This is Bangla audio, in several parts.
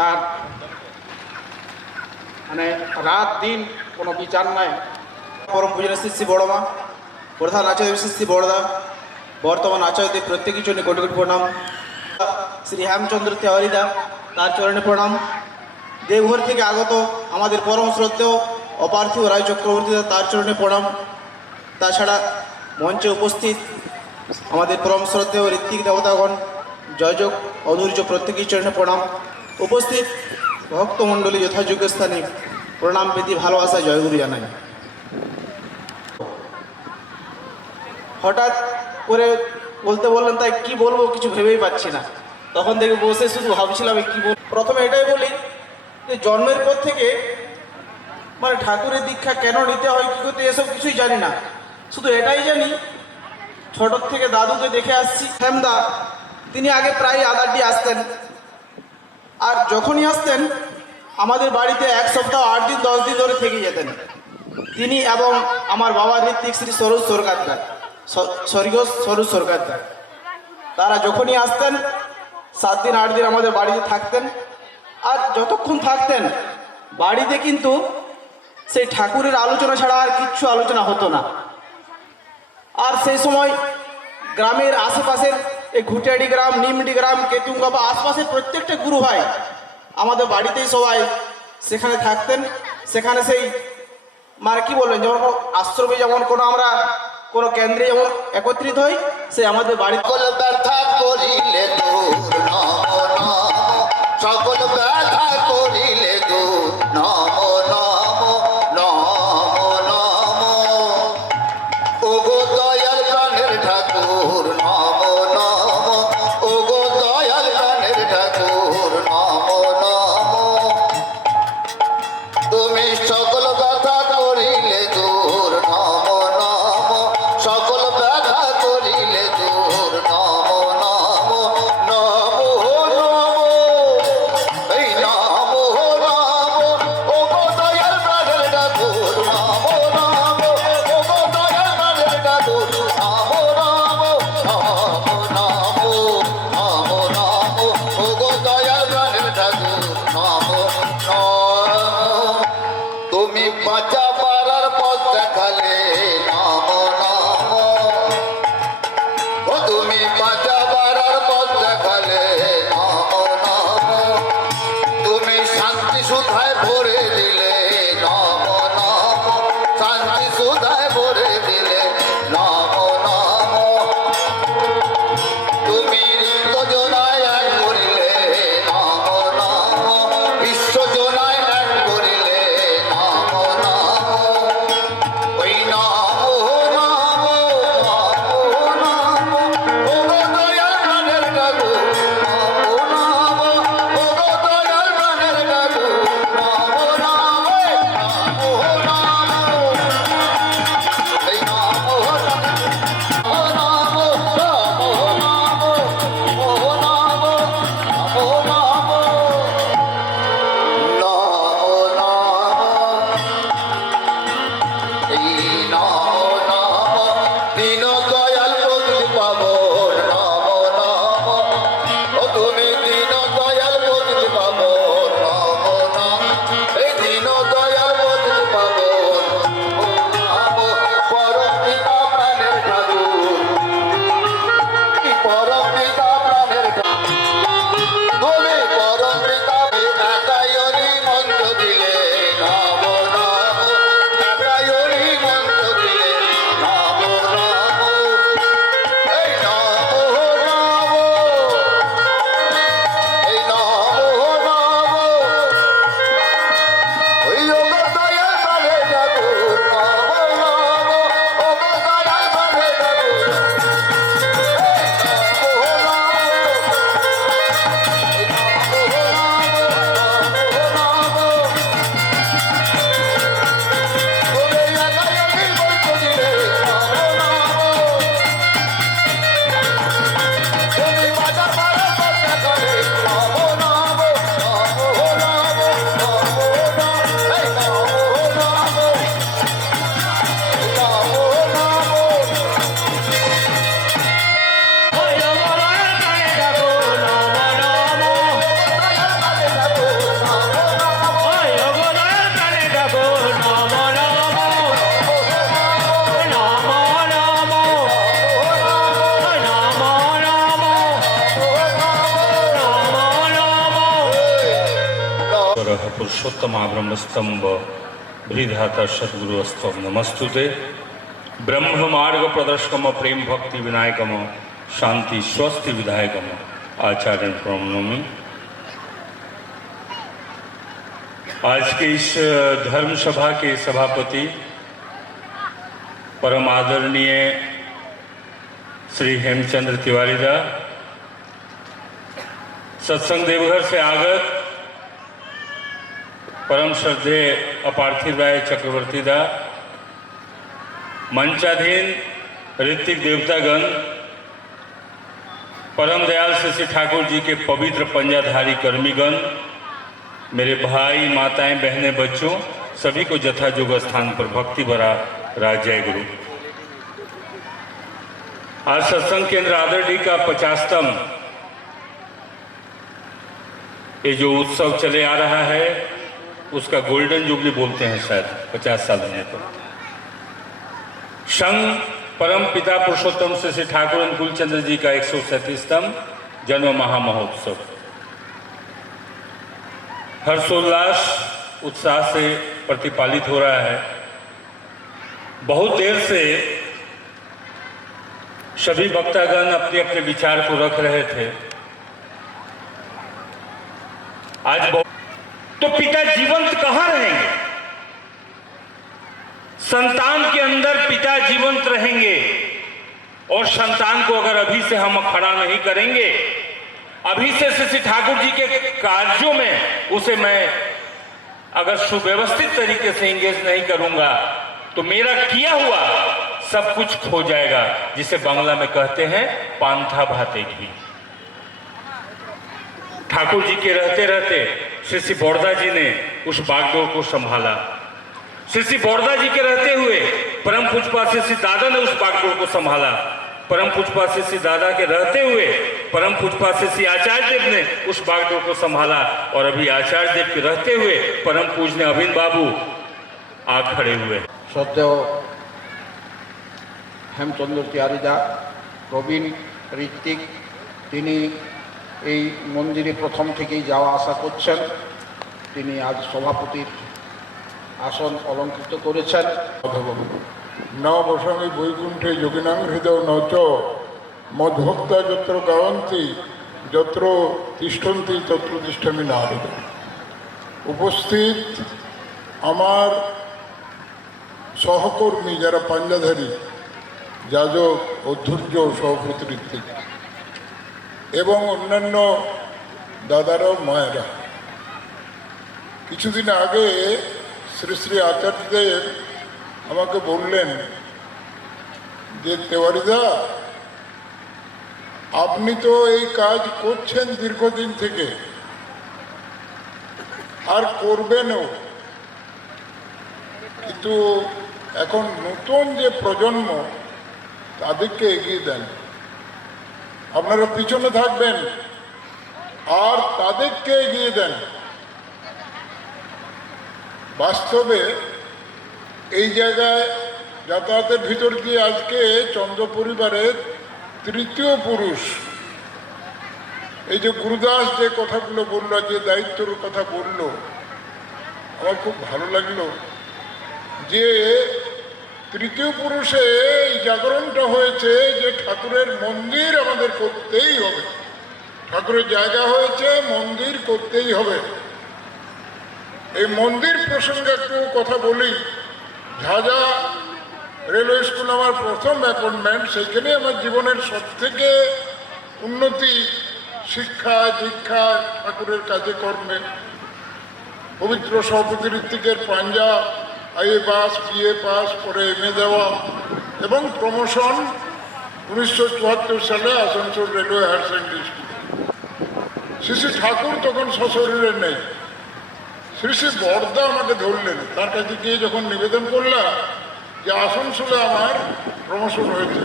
তার মানে রাত দিন কোনো বিচার নাই। পরম পূজনীয় শ্রী শ্রী বড়মা, প্রধান আচার্য শ্রী শ্রী বড়দা, বর্তমান আচার্যদের প্রত্যেকের জন্য কোটি কোটি প্রণাম। শ্রী হেমচন্দ্র তেওয়ারিদা, তার চরণে প্রণাম। দেওঘর থেকে আগত আমাদের পরম শ্রদ্ধেয় অপার্থিব রায় চক্রবর্তীদা, তার চরণে প্রণাম। তাছাড়া মঞ্চে উপস্থিত আমাদের পরম শ্রদ্ধেয় ঋত্বিক দেবতাগণ, জয়যোগ অধৈর্য, প্রত্যেকের চরণে প্রণাম। উপস্থিত ভক্তমণ্ডলী যথাযোগ্য স্থানে প্রণাম প্রীতি ভালোবাসা জয়গুরু জানাই। হঠাৎ করে বলতে বললেন, তাই কি বলবো কিছু ভেবেই পাচ্ছি না। তখন থেকে বসে শুধু ভাবছিলাম কি বল। প্রথমে এটাই বলি যে জন্মের পর থেকে মানে ঠাকুরের দীক্ষা কেন নিতে হয়, কী করতে, এসব কিছুই জানি না। শুধু এটাই জানি ছোটোর থেকে দাদুকে দেখে আসছি। হেমদা তিনি আগে প্রায় আদারডি আসতেন, আর যখনই আসতেন আমাদের বাড়িতে 1 সপ্তাহ 8 দিন 10 দিন ধরে থেকে যেতেন তিনি এবং আমার বাবা ঋত্বিক শ্রী সরোজ সরকারদা, স্বর্গীয় সরোজ সরকারদা। তারা যখনই আসতেন 7 দিন 8 দিন আমাদের বাড়িতে থাকতেন। আর যতক্ষণ থাকতেন বাড়িতে কিন্তু সেই ঠাকুরের আলোচনা ছাড়া আর কিচ্ছু আলোচনা হতো না। আর সেই সময় গ্রামের আশেপাশের এই ঘুটিয়াডি গ্রাম, নিমডি গ্রাম, কেতুঙ্গা বা আশপাশের প্রত্যেকটা গুরু ভাই আমাদের বাড়িতেই সবাই সেখানে থাকতেন। সেখানে সেই মানে কি বলবেন, যেমন আশ্রমে যেমন কোনো আমরা কোনো কেন্দ্রে যেমন একত্রিত হই, সে আমাদের বাড়িতে ব্যথা করিলে দূর নম নম, সকল ব্যথা করিলে দূর নম নম নম নম, ওগো দয়াল প্রাণের ঠাকুর নম নম, ওগো দয়াল প্রাণের ঠাকুর নম নম, তুমি সকল ব্যথা করিলে দূর নম নম, সকল ব্যথা করিলে দূর নম নম নম নম, এই নম নম, ওগো দয়াল প্রাণের ঠাকুর নম নম, ওগো দয়াল প্রাণের ঠাকুর নম নম নম নম নম নম, ওগো দয়াল প্রাণের ঠাকুর নম নম, তুমি বাঁচা পারার পথ দেখালে নম নম, ও তুমি বাঁচা পারার পথ দেখালে নম নম, তুমি শান্তি সুধায় ভরে দিলে নম নম, শান্তি সুধায় ভরে দিলে নম নম, তুমি নিত্যজনায় এক করিলে নম নম, বিশ্বজনায় এক করিলে নম নম, ওই নম पुरुषोत्तमा ब्रह्मस्तंभ बृधाता सद्गुरुस्तव नमस्तुते। ब्रह्म मार्ग प्रदर्शकम प्रेम भक्ति विनायकम शांति स्वस्ति विधायकम आचार्य प्रणमि। आज के इस धर्म सभा के सभापति परम आदरणीय श्री हेमचंद्र तिवारी दा, सत्संग देवघर से आगत परम श्रद्धेय अपार्थिव राय चक्रवर्ती दा, मंचाधीन ऋतिक देवतागण, परम दयाल श्री ठाकुर जी के पवित्र पंजाधारी कर्मीगण, मेरे भाई माताएं बहनें बच्चों, सभी को जथायोग्य स्थान पर भक्ति भरा राज जय गुरु। आज सत्संग केंद्र आदरडी का 50तम ये जो उत्सव चले आ रहा है उसका गोल्डन जुबली बोलते हैं, शायद 50 साल होने पर। संघ परम पिता पुरुषोत्तम श्री ठाकुर अनुकूल चंद्र जी का 137तम जन्म महामहोत्सव हर्षोल्लास उत्साह से प्रतिपालित हो रहा है। बहुत देर से सभी वक्तागण अपने अपने विचार को रख रहे थे। आज तो पिता जीवंत कहाँ रहेंगे? संतान के अंदर पिता जीवंत रहेंगे और संतान को अगर अभी से हम खड़ा नहीं करेंगे, अभी से श्री ठाकुर जी के कार्यों में उसे मैं अगर सुव्यवस्थित तरीके से इंगेज नहीं करूंगा तो मेरा किया हुआ सब कुछ खो जाएगा, जिसे बांग्ला में कहते हैं पांथा भातेगी। ठाकुर जी के रहते रहते श्री बोरदा जी ने उस बागडोर को संभाला। श्री बोरदा जी के रहते हुए परम पूज्यपाद श्री दादा ने उस बागडोर को संभाला। परम पूज्यपाद श्री दादा के रहते हुए परम पूज्यपाद श्री आचार्य देव ने उस बागडोर को संभाला। और अभी आचार्य देव के रहते हुए परम पूज्य अभिन बाबू आ खड़े हुए। শ্রদ্ধেয় হেমচন্দ্র তিওয়ারিদা, প্রবীণ ঋত্বিক, তিনি এই মন্দিরে প্রথম থেকেই যাওয়া আসা করছেন। তিনি আজ সভাপতির আসন অলঙ্কৃত করেছেন। ন বসামি বৈকুণ্ঠে যোগিনাং হৃদয় নচ মদ্ভক্তা যত্র গাওয়ন্তি যত্র তিষ্ঠন্তি তত্র তিষ্ঠামি নারদ। উপস্থিত আমার সহকর্মী যারা পাঞ্জাধারী, যাজক, অধ্যুর্য, সভাপতি ঋত্বিক এবং অন্যান্য দাদারা, মায়েরা, কিছুদিন আগে শ্রী শ্রী আচার্যদেব আমাকে বললেন যে তেওয়ারিদা, আপনি তো এই কাজ করছেন দীর্ঘদিন থেকে আর করবেনও, কিন্তু এখন নতুন যে প্রজন্ম তাদেরকে এগিয়ে দেন, আপনারা পিছনে থাকবেন আর তাদেরকে এগিয়ে দেন। বাস্তবে এই জায়গায় যাতায়াতের ভিতর দিয়ে আজকে চন্দ্র পরিবারের তৃতীয় পুরুষ, এই যে গুরুদাস যে কথাগুলো বললো, যে দায়িত্বর কথা বললো, আমার খুব ভালো লাগলো যে তৃতীয় পুরুষে এই জাগরণটা হয়েছে যে ঠাকুরের মন্দির আমাদের করতেই হবে, ঠাকুরের জায়গা হয়েছে, মন্দির করতেই হবে। এই মন্দির প্রসঙ্গে একটু কথা বলি। ঝাঁঝা রেলওয়ে স্কুল আমার প্রথম অ্যাপয়েন্টমেন্ট, সেখানে আমার জীবনের সবথেকে উন্নতি শিক্ষা দীক্ষা ঠাকুরের কাজে কর্মে। পবিত্র সভাপতি ঋত্বিকের পাঞ্জা, আইএ পাস, বিএ পাস, পরে এমএ দেওয়া এবং প্রমোশন 1974 সালে Asansol railway higher secondary school. Shri Shri Thakur তখন সশরীরে নেই। শ্রী শ্রী বরদা আমাকে ধরলেন, তার কাছে গিয়ে যখন নিবেদন করলাম যে আসানসোলে আমার প্রমোশন হয়েছে,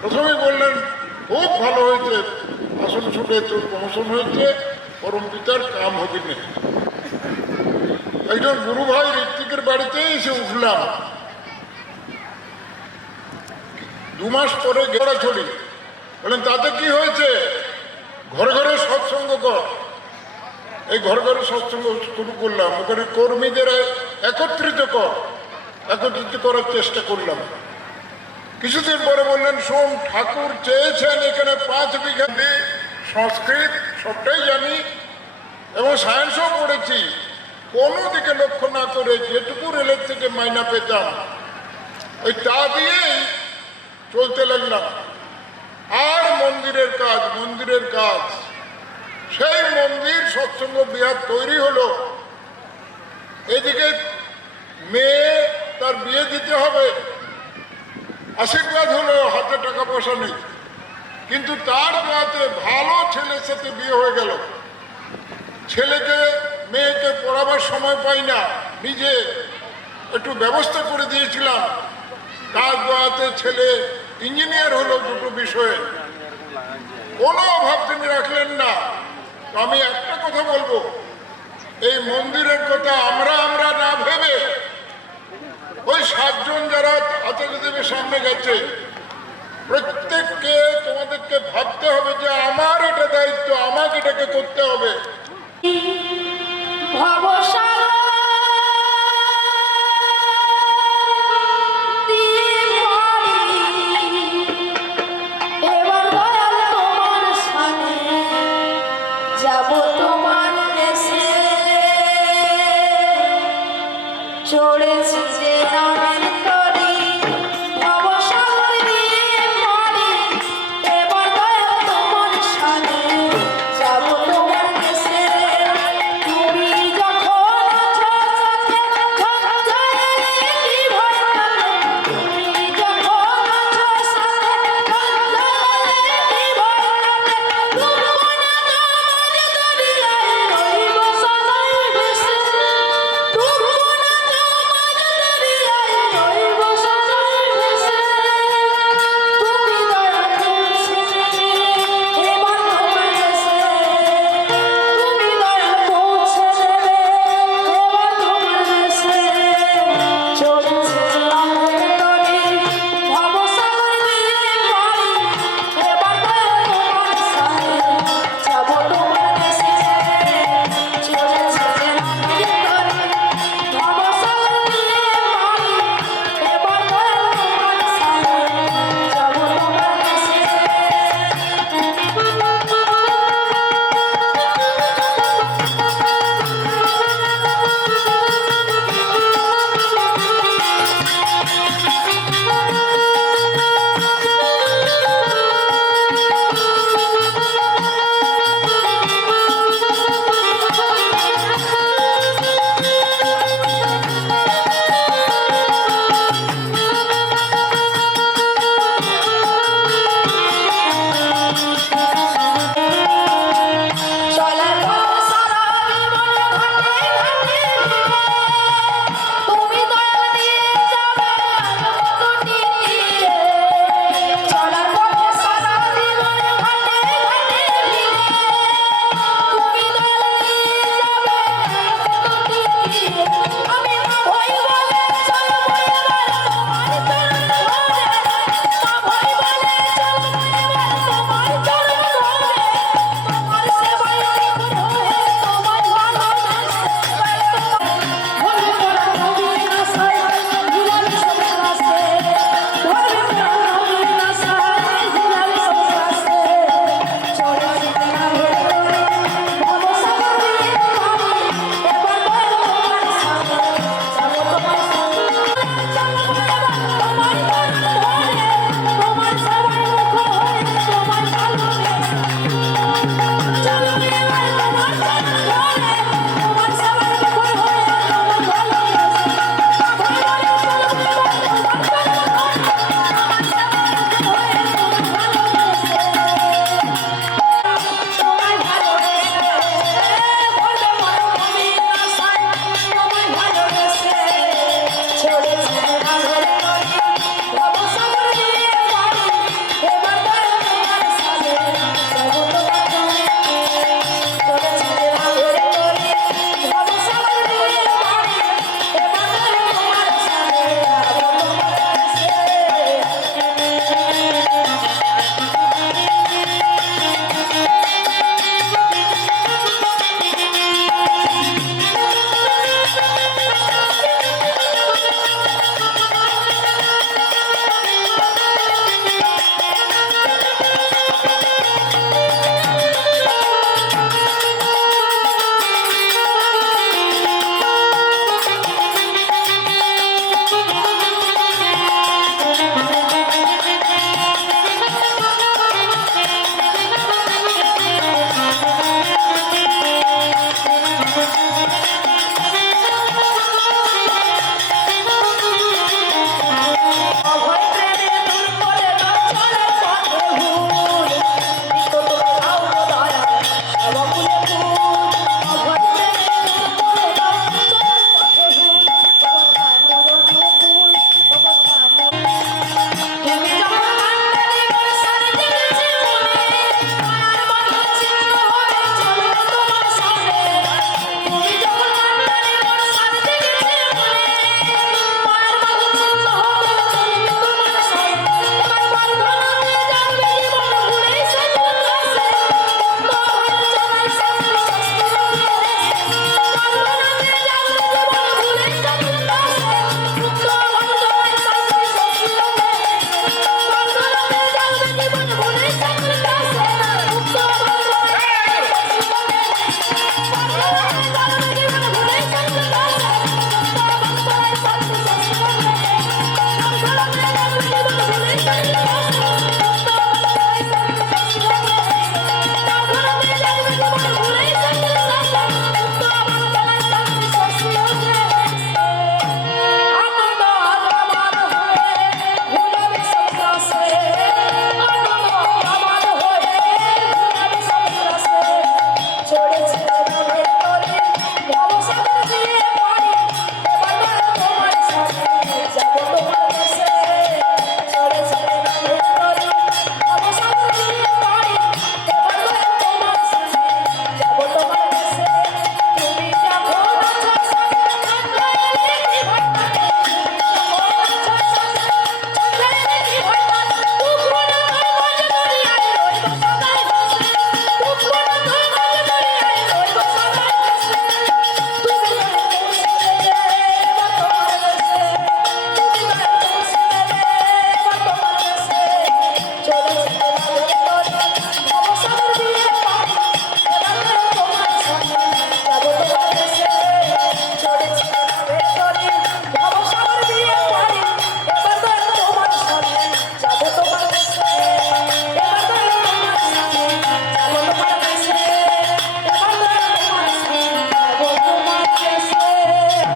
প্রথমেই বললেন খুব ভালো হয়েছে, আসানসোলে তোর প্রমোশন হয়েছে, পরম পিতার কাম হবে না। একজন গুরু ভাই ঋত্বিকের বাড়িতে এসে উঠলাম। 2 মাস পরে এই ঘর ঘরে সৎসঙ্গ শুরু করলাম, ওখানে কর্মীদের একত্রিত করার চেষ্টা করলাম। কিছুদিন পরে বললেন, শোন, ঠাকুর চেয়েছেন এখানে 5 বিঘা সংস্কৃত সবটাই জানি এবং সায়েন্সও পড়েছি, কোনো দিকে লক্ষ্য না করে যেটুকু রেলের থেকে মাইনা পেতাম ওই তা দিয়েই চলতে লাগলাম। আর মন্দিরের কাজ সেই মন্দির সৎসঙ্গ বিহার তৈরি হলো। এদিকে মেয়ে তার বিয়ে দিতে হবে, আশীর্বাদ হলো, হাতে টাকা পয়সা নেই, কিন্তু তার দোয়াতে ভালো ছেলের সাথে বিয়ে হয়ে গেল। ছেলেকে মেয়েকে পড়াবার সময় পাই না, নিজে একটু ব্যবস্থা করে দিয়েছিলাম, তার দোয়াতে ছেলে ইঞ্জিনিয়ার হলো, দুটো বিষয়ে। কোনো অভাব তিনি রাখলেন না। তো আমি একটা কথা বলবো, এই মন্দিরের কথা আমরা না ভেবে ওই 7 জন যারা আচার্যদেবের সামনে গেছে, প্রত্যেককে তোমাদেরকে ভাবতে হবে যে আমার এটা দায়িত্ব, আমাকে এটাকে করতে হবে। চড়েছি যে নামের তরি ভবসাগর দিয়ে পারি, এবার দয়া তোমার সামনে যাব তোমার দেশে। তুমি যখন আছো সাথে ঝঞ্ঝারে কি ভয় লাগে, তুমি যখন আছো সাথে ঝঞ্ঝারে কি ভয় লাগে, ডুববো না তোমার দরিয়ায়, রইব সদাই ভেসে, ডুববো না তোমার দরিয়ায়,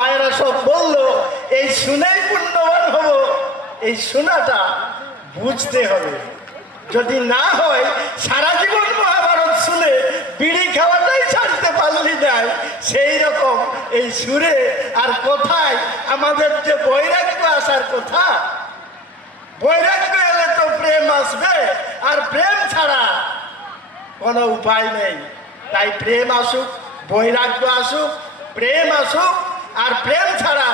মায়েরা সব বললো এই শুনেই পুণ্যবান হব, এই শোনাটা বুঝতে হবে। যদি না হয় সারা জীবন মহাভারত শুনে বিড়ি খাওয়াটাই ছাড়তে পারলি না, সেই রকম এই সুরে আর কোথায় আমাদের যে বৈরাগ্য আসার কথা, বৈরাগ্য এলে তো প্রেম আসবে, আর প্রেম ছাড়া কোনো উপায় নেই। তাই প্রেম আসুক, বৈরাগ্য আসুক, প্রেম আসুক, আর প্রেম ছাড়া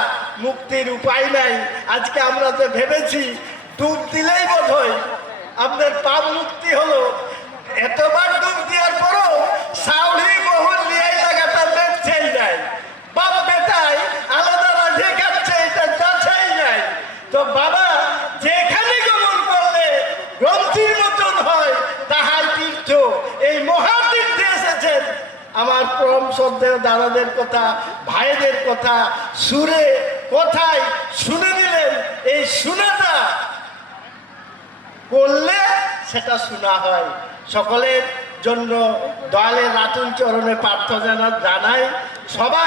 মুক্তির উপায় নাই। আজকে আমরা তো ভেবেছি ডুব দিলেই বোধ হয় আপনার পাপ মুক্তি হলো, এতবার ডুব দেওয়ার পরও সাউরি বহুল লিয়াই লাগাটা বেঁচেই যায়, বাপ বেটায় আলাদা রাধে খাচ্ছে, এটা যাচ্ছেই নাই। তো বাবা যেখানে গমন করলে গ্রন্থির মতন হয় তাহাই তীর্থ, এই মহাতীর্থে এসেছেন। আমার পরম শ্রদ্ধেয় দাদাদের কথা, ভাইদের কথা সুরে কথায় শুনে নিলেন। এই শোনাটা করলে সেটা শোনা হয়। সকলের জন্য দয়ালের রাতুল চরণে প্রার্থনা জানাই। সবাই